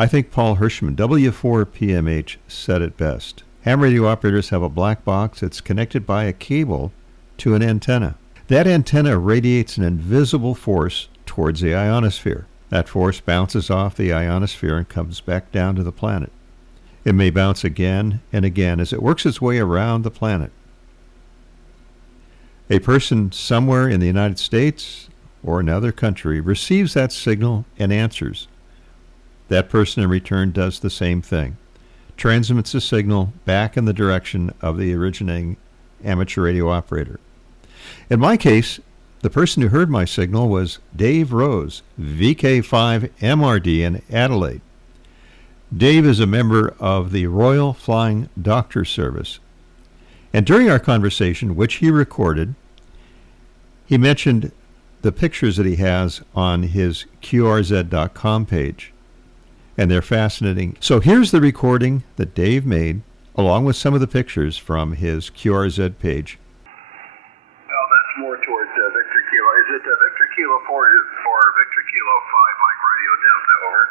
I think Paul Hirschman, W4PMH, said it best. Ham radio operators have a black box that's connected by a cable to an antenna. That antenna radiates an invisible force towards the ionosphere. That force bounces off the ionosphere and comes back down to the planet. It may bounce again and again as it works its way around the planet. A person somewhere in the United States or another country receives that signal and answers. That person in return does the same thing, transmits the signal back in the direction of the originating amateur radio operator. In my case, the person who heard my signal was Dave Rose, VK5MRD in Adelaide. Dave is a member of the Royal Flying Doctor Service. And during our conversation, which he recorded, he mentioned the pictures that he has on his QRZ.com page. And they're fascinating. So here's the recording that Dave made, along with some of the pictures from his QRZ page. Well, that's more towards Victor Kilo. Is it Victor Kilo 4 or Victor Kilo 5 Mike Radio Delta, over?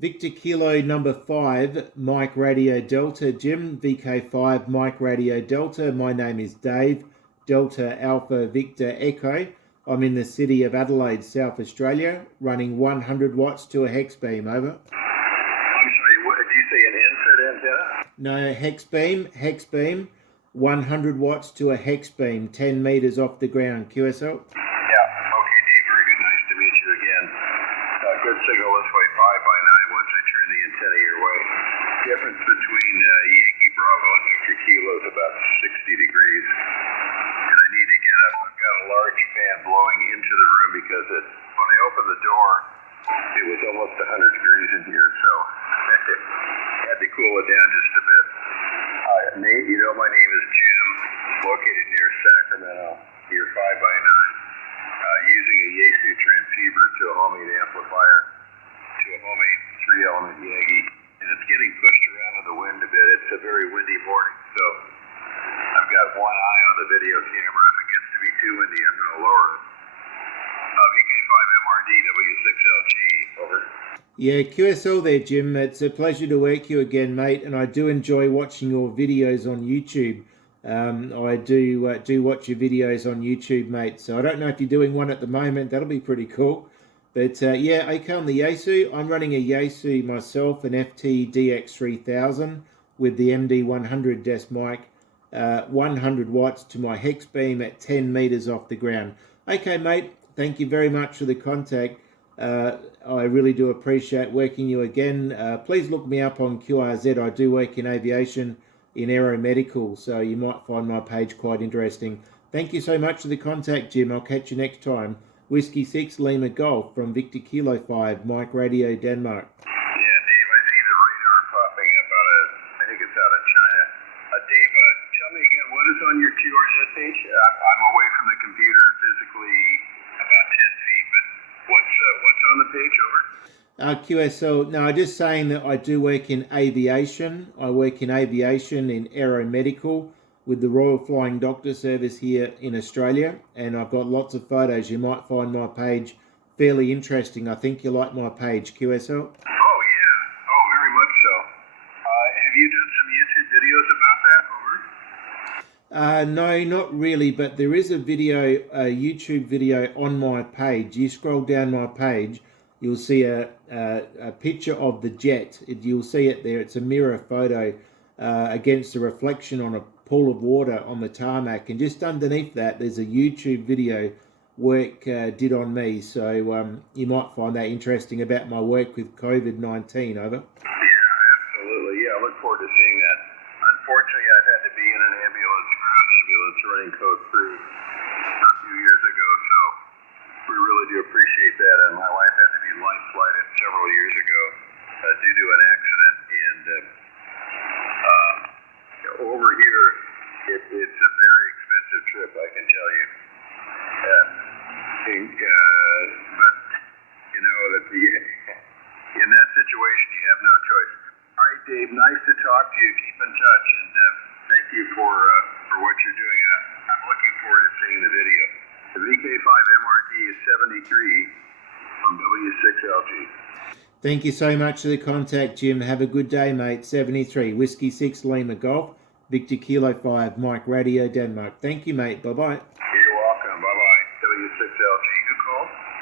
Victor Kilo number 5, Mike Radio Delta. Jim, VK5 Mike Radio Delta. My name is Dave, Delta Alpha Victor Echo. I'm in the city of Adelaide, South Australia, running 100 watts to a hex beam, over. I'm sorry, what, did you say an inset antenna? No, hex beam, 100 watts to a hex beam, 10 meters off the ground, QSL. Yeah, okay, Dave, very good. Nice to meet you again. Good signal this way, 5 by 9 once I turn the antenna your way. Difference between Yankee Bravo and Victor Kilo is about 60 degrees. And I need to get up. I've got a large fan blowing into the room because when I opened the door, it was almost 100 degrees in here, so I had to cool it down just a bit. Nate, you know my name is Jim, located near Sacramento, here 5 by 9, using a Yaesu transceiver to a homemade amplifier, to a homemade 3-element Yagi, and it's getting pushed around in the wind a bit. It's a very windy morning, so I've got one eye on the video camera. If it gets to be too windy, I'm going to lower it. VK5MRD, W6LG, over. Yeah, QSL there, Jim. It's a pleasure to work you again, mate, and I do enjoy watching your videos on YouTube. I do watch your videos on YouTube, mate, so I don't know if you're doing one at the moment. That'll be pretty cool. But yeah, okay, on the Yaesu, I'm running a Yaesu myself, an FT DX3000 with the MD100 desk mic, 100 watts to my hex beam at 10 meters off the ground. Okay, mate, thank you very much for the contact. I really do appreciate working you again. Please look me up on QRZ. I do work in aviation, in aeromedical, so you might find my page quite interesting. Thank you so much for the contact, Jim. I'll catch you next time. Whiskey 6 Lima Golf from Victor Kilo 5, Mike Radio, Denmark. Yeah, Dave, I see the radar popping up I think it's out of China. Dave, tell me again, what is on your QRZ page? I'm away from the computer physically about 10 feet, but what's on the page, over? QSL, no, I'm just saying that I do work in aviation. I work in aviation in aeromedical with the Royal Flying Doctor Service here in Australia, and I've got lots of photos. You might find my page fairly interesting. I think you like my page, QSL. Oh, yeah. Oh, very much so. Have you done some YouTube videos about that, over? No, not really, but there is a YouTube video on my page. You scroll down my page, you'll see a picture of the jet. You'll see it there. It's a mirror photo against the reflection on a pool of water on the tarmac. And just underneath that, there's a YouTube video work did on me. So you might find that interesting about my work with COVID-19, over. Yeah, absolutely. Yeah, I look forward to seeing that. Unfortunately, I've had to be in an ambulance, ground ambulance, running code 3 a few years ago, so we really do appreciate that. And my wife had to be life flighted several years ago due to an accident. And over here, it's a very expensive trip, I can tell you. But you know that in that situation, you have no choice. All right, Dave, nice to talk to you. Keep in touch, and thank you for what you're doing. I'm looking forward to seeing the video. The VK5MRD is 73 from W6LG. Thank you so much for the contact, Jim. Have a good day, mate. 73, Whiskey 6, Lima Golf, Victor Kilo 5, Mike Radio, Denmark. Thank you, mate. Bye-bye. Yeah.